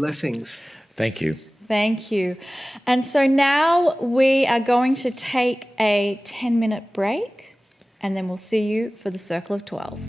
blessings. Thank you. Thank you. And so now we are going to take a 10-minute break, and then we'll see you for the Circle of 12.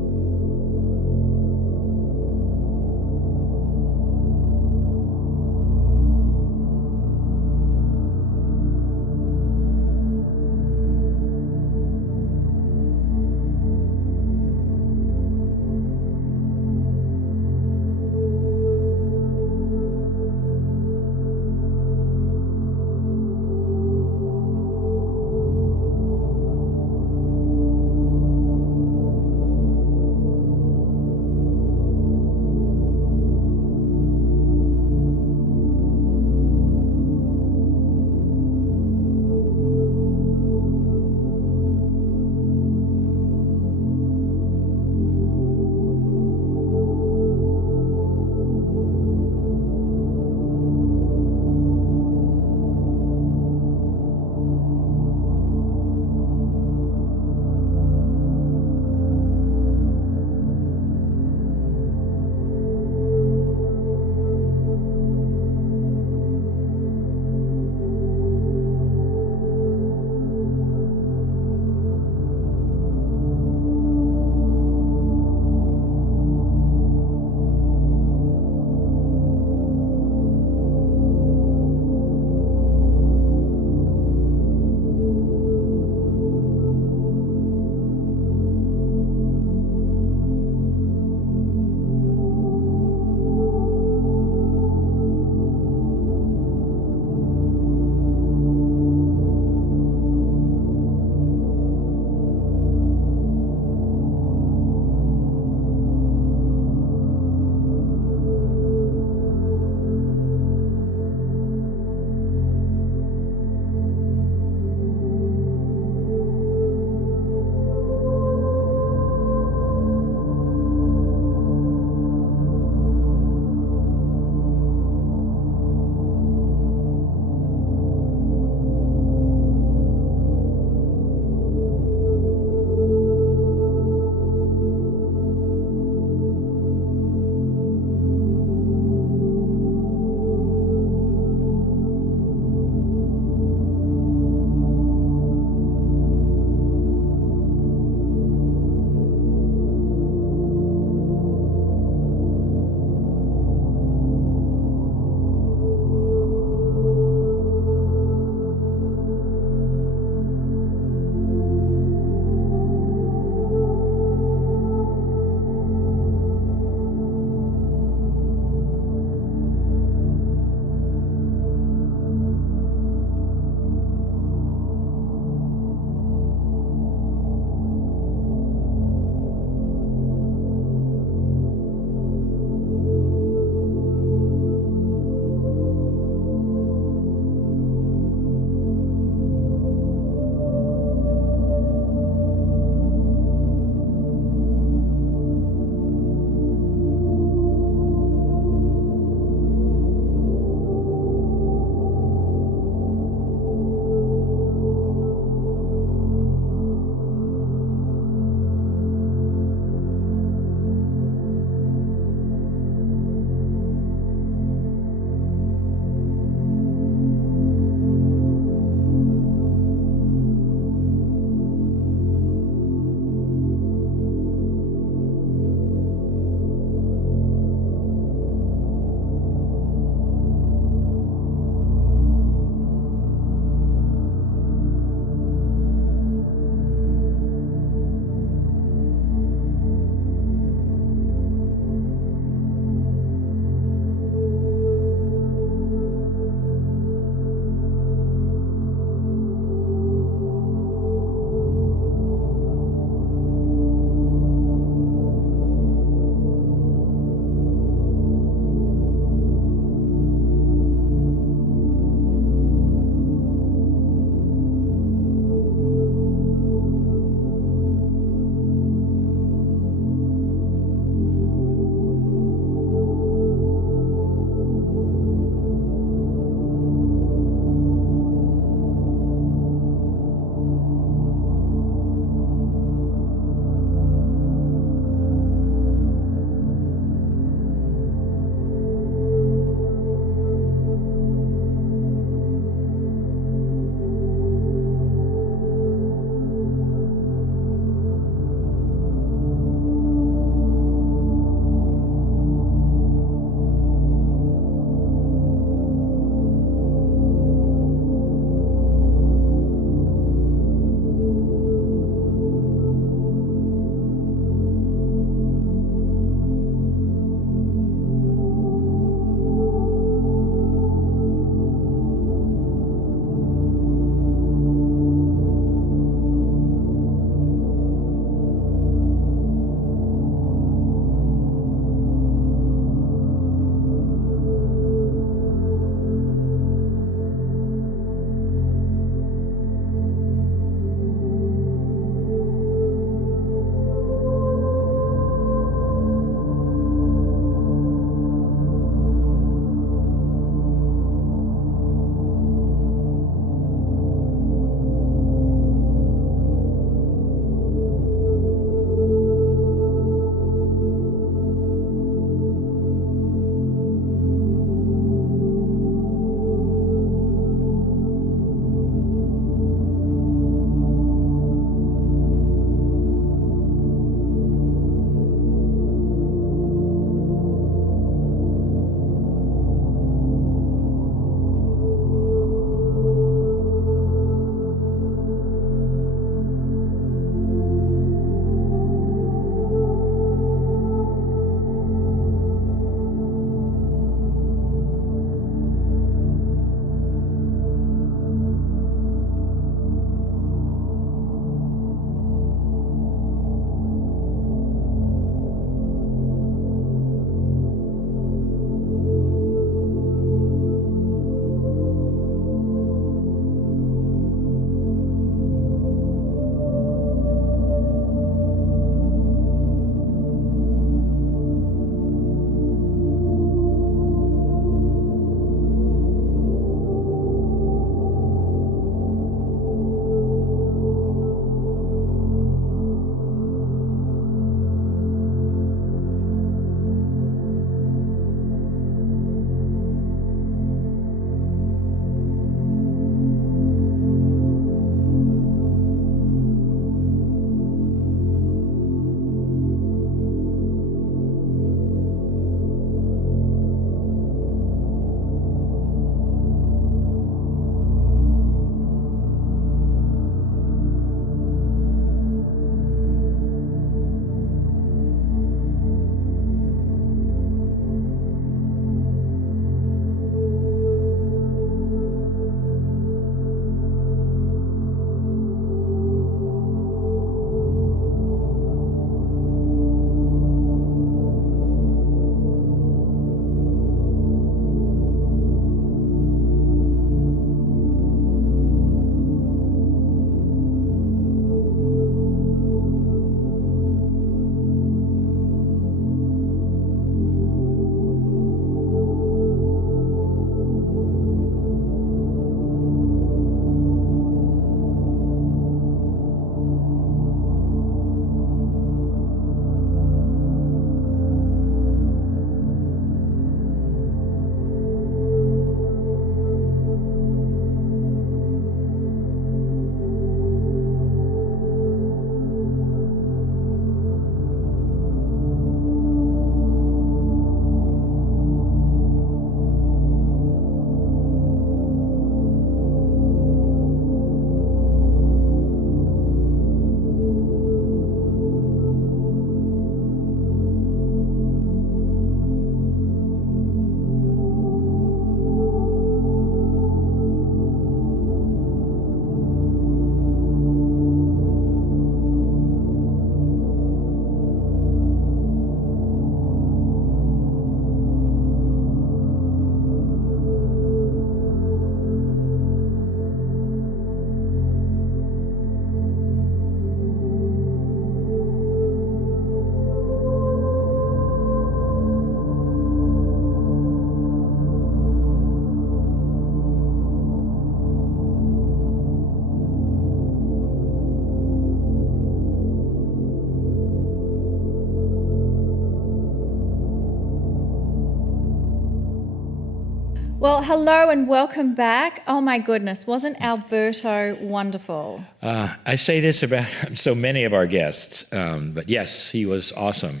Well, hello and welcome back. Oh my goodness, wasn't Alberto wonderful? I say this about so many of our guests, but yes, he was awesome.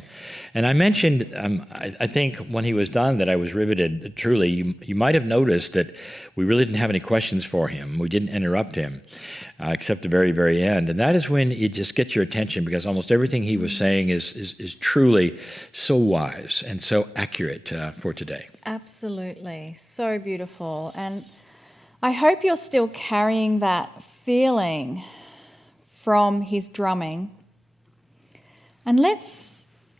And I mentioned, I think when he was done, that I was riveted. Truly, you might have noticed that we really didn't have any questions for him. We didn't interrupt him, except the very, very end. And that is when it just gets your attention, because almost everything he was saying is truly so wise and so accurate for today. Absolutely. So beautiful. And I hope you're still carrying that feeling from his drumming. And let's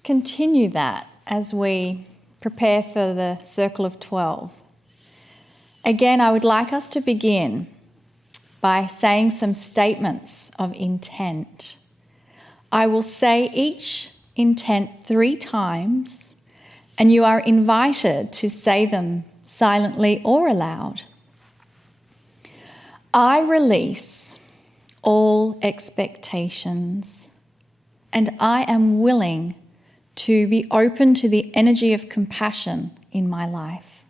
continue that as we prepare for the Circle of 12. Again, I would like us to begin by saying some statements of intent. I will say each intent 3 times, and you are invited to say them silently or aloud. I release all expectations, and I am willing to be open to the energy of compassion in my life.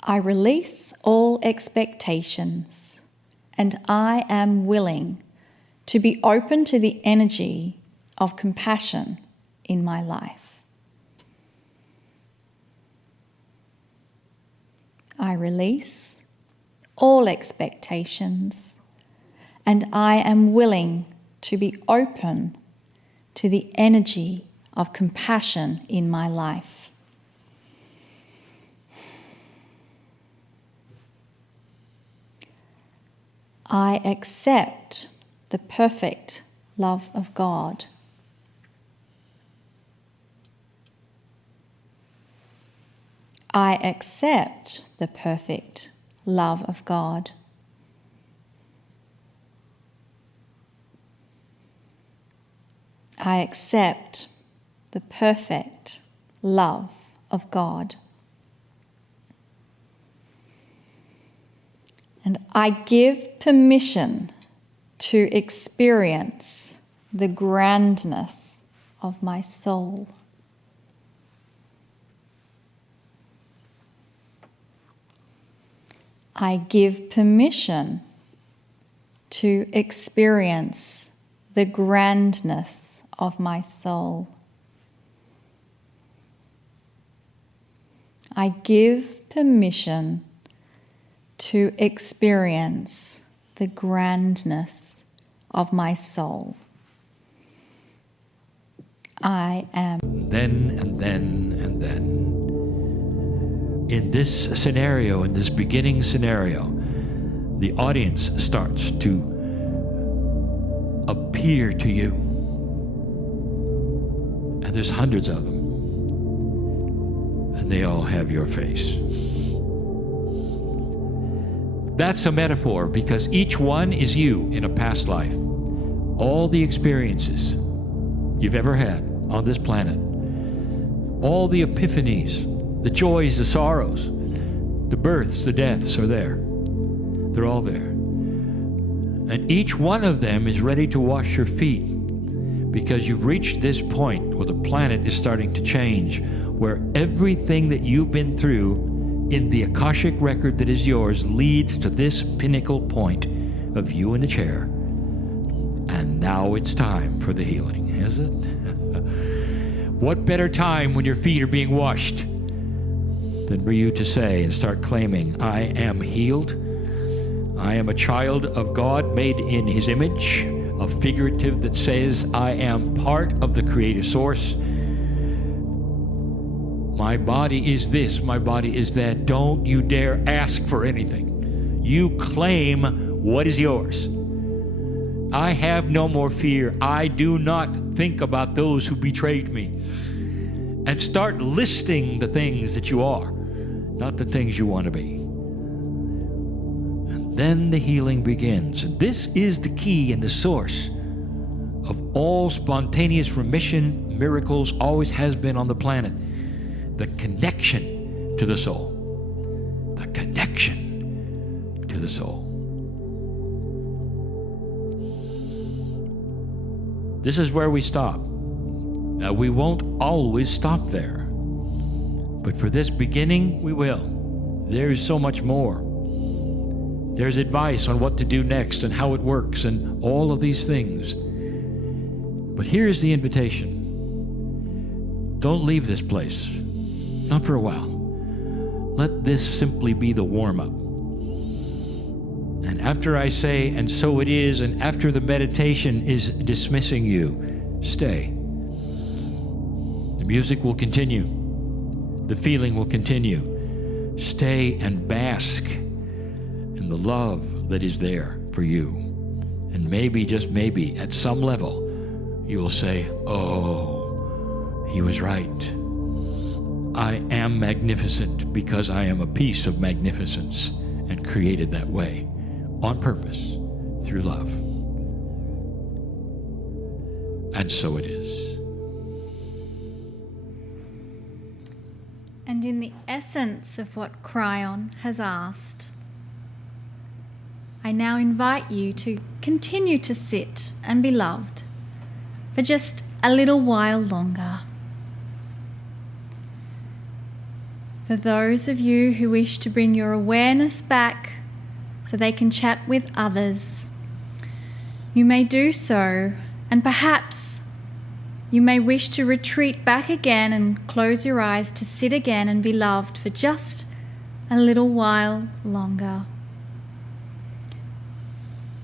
I release all expectations, and I am willing to be open to the energy of compassion in my life. I release all expectations, and I am willing to be open to the energy of compassion in my life. I accept the perfect love of God. I accept the perfect love of God. I accept the perfect love of God. And I give permission to experience the grandness of my soul. I give permission to experience the grandness of my soul. I give permission to experience the grandness of my soul. I am. Then and then and then. In this scenario, in this beginning scenario, the audience starts to appear to you. And there's hundreds of them. And they all have your face. That's a metaphor, because each one is you in a past life. All the experiences you've ever had on this planet, all the epiphanies, the joys, the sorrows, the births, the deaths are there. They're all there. And each one of them is ready to wash your feet, because you've reached this point where the planet is starting to change, where everything that you've been through in the Akashic record that is yours leads to this pinnacle point of you in the chair. And now it's time for the healing, is it? What better time when your feet are being washed than for you to say and start claiming, I am healed. I am a child of God made in His image, a figurative that says I am part of the creative source. My body is this, my body is that. Don't you dare ask for anything. You claim what is yours. I have no more fear. I do not think about those who betrayed me. And start listing the things that you are, not the things you want to be. And then the healing begins. And this is the key and the source of all spontaneous remission miracles, always has been on the planet. The connection to the soul. The connection to the soul. This is where we stop. We won't always stop there. But for this beginning, we will. There's so much more. There's advice on what to do next and how it works and all of these things. But here's the invitation. Don't leave this place. Not for a while. Let this simply be the warm-up. And after I say, and so it is, and after the meditation is dismissing you, stay. The music will continue. The feeling will continue. Stay and bask in the love that is there for you. And maybe, just maybe, at some level, you will say, oh, he was right. I am magnificent because I am a piece of magnificence and created that way on purpose through love. And so it is. And in the essence of what Kryon has asked, I now invite you to continue to sit and be loved for just a little while longer. For those of you who wish to bring your awareness back so they can chat with others, you may do so, and perhaps you may wish to retreat back again and close your eyes to sit again and be loved for just a little while longer.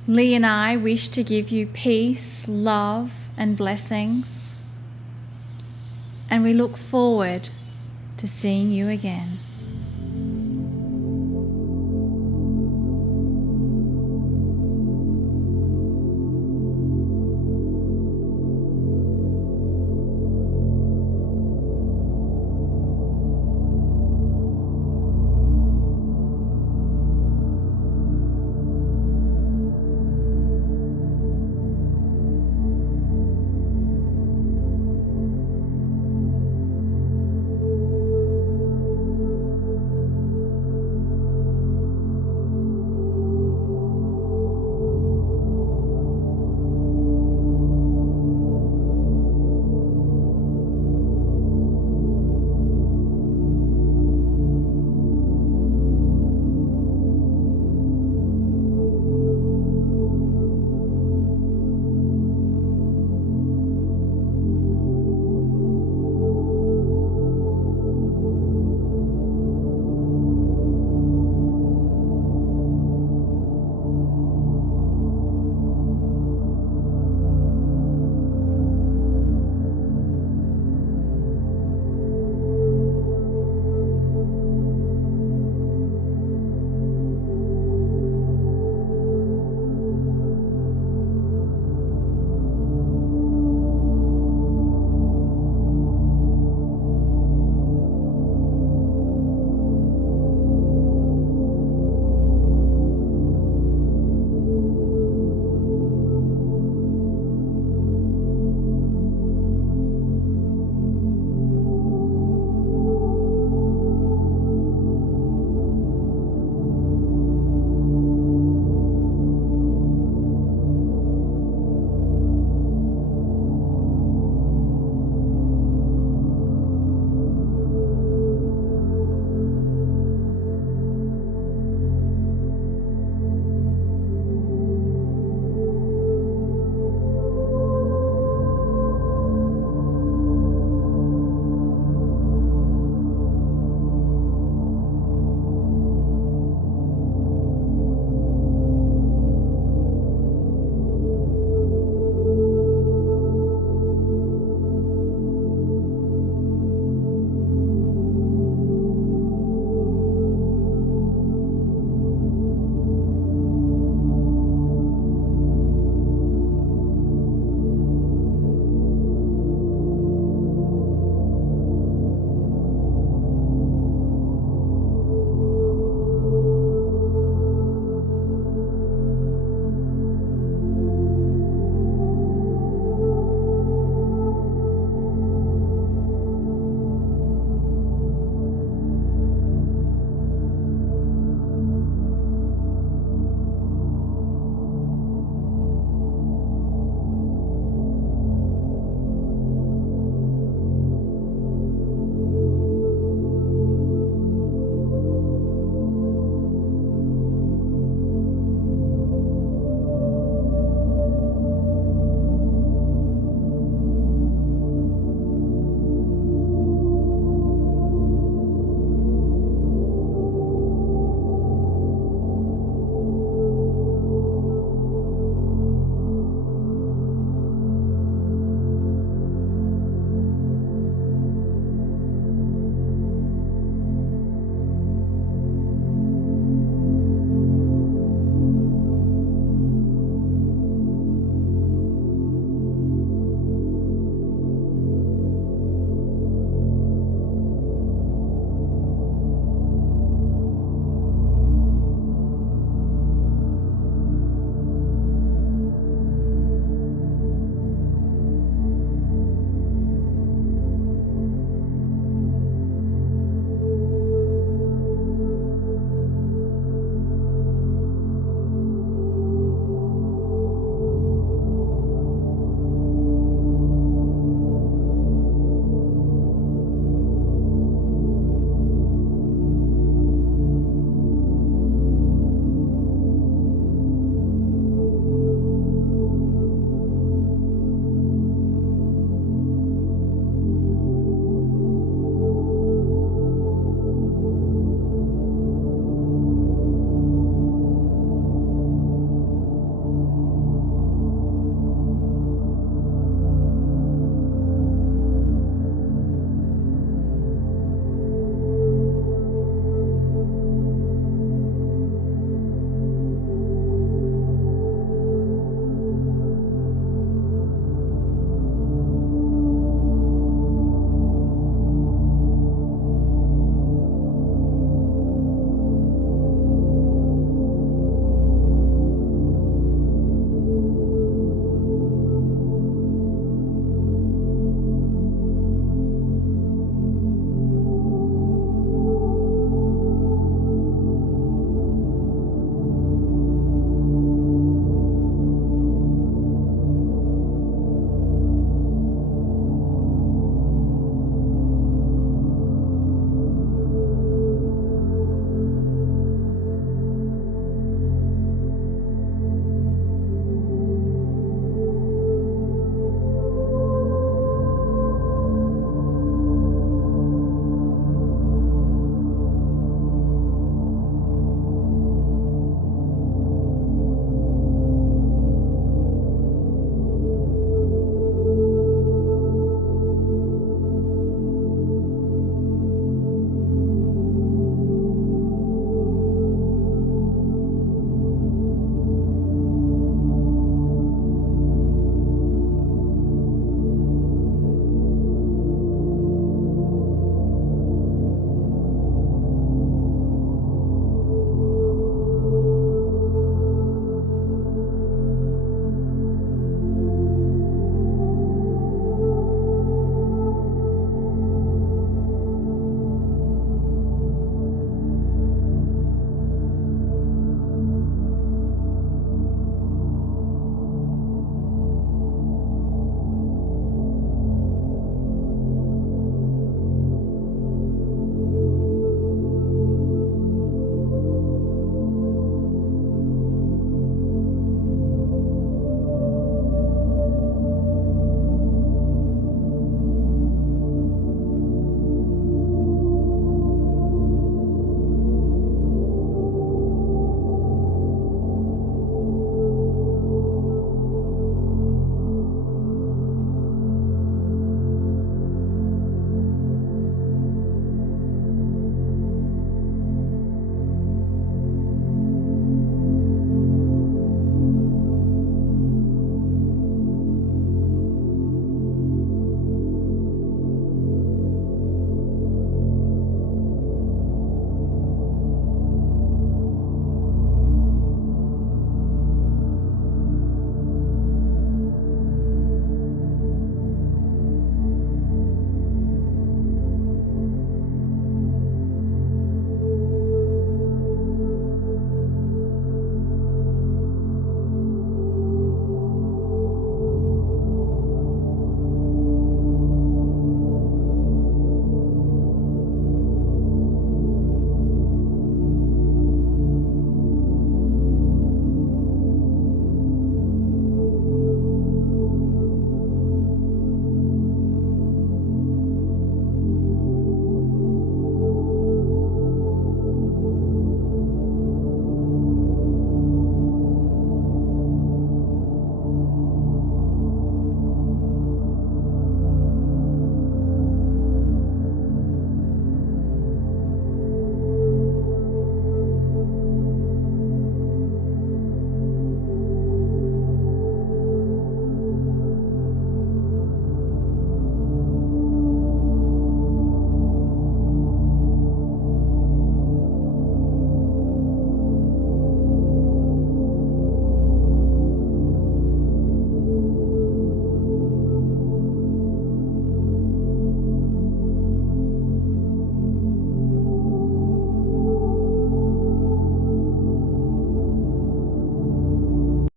Lee and I wish to give you peace, love, and blessings, and we look forward to seeing you again.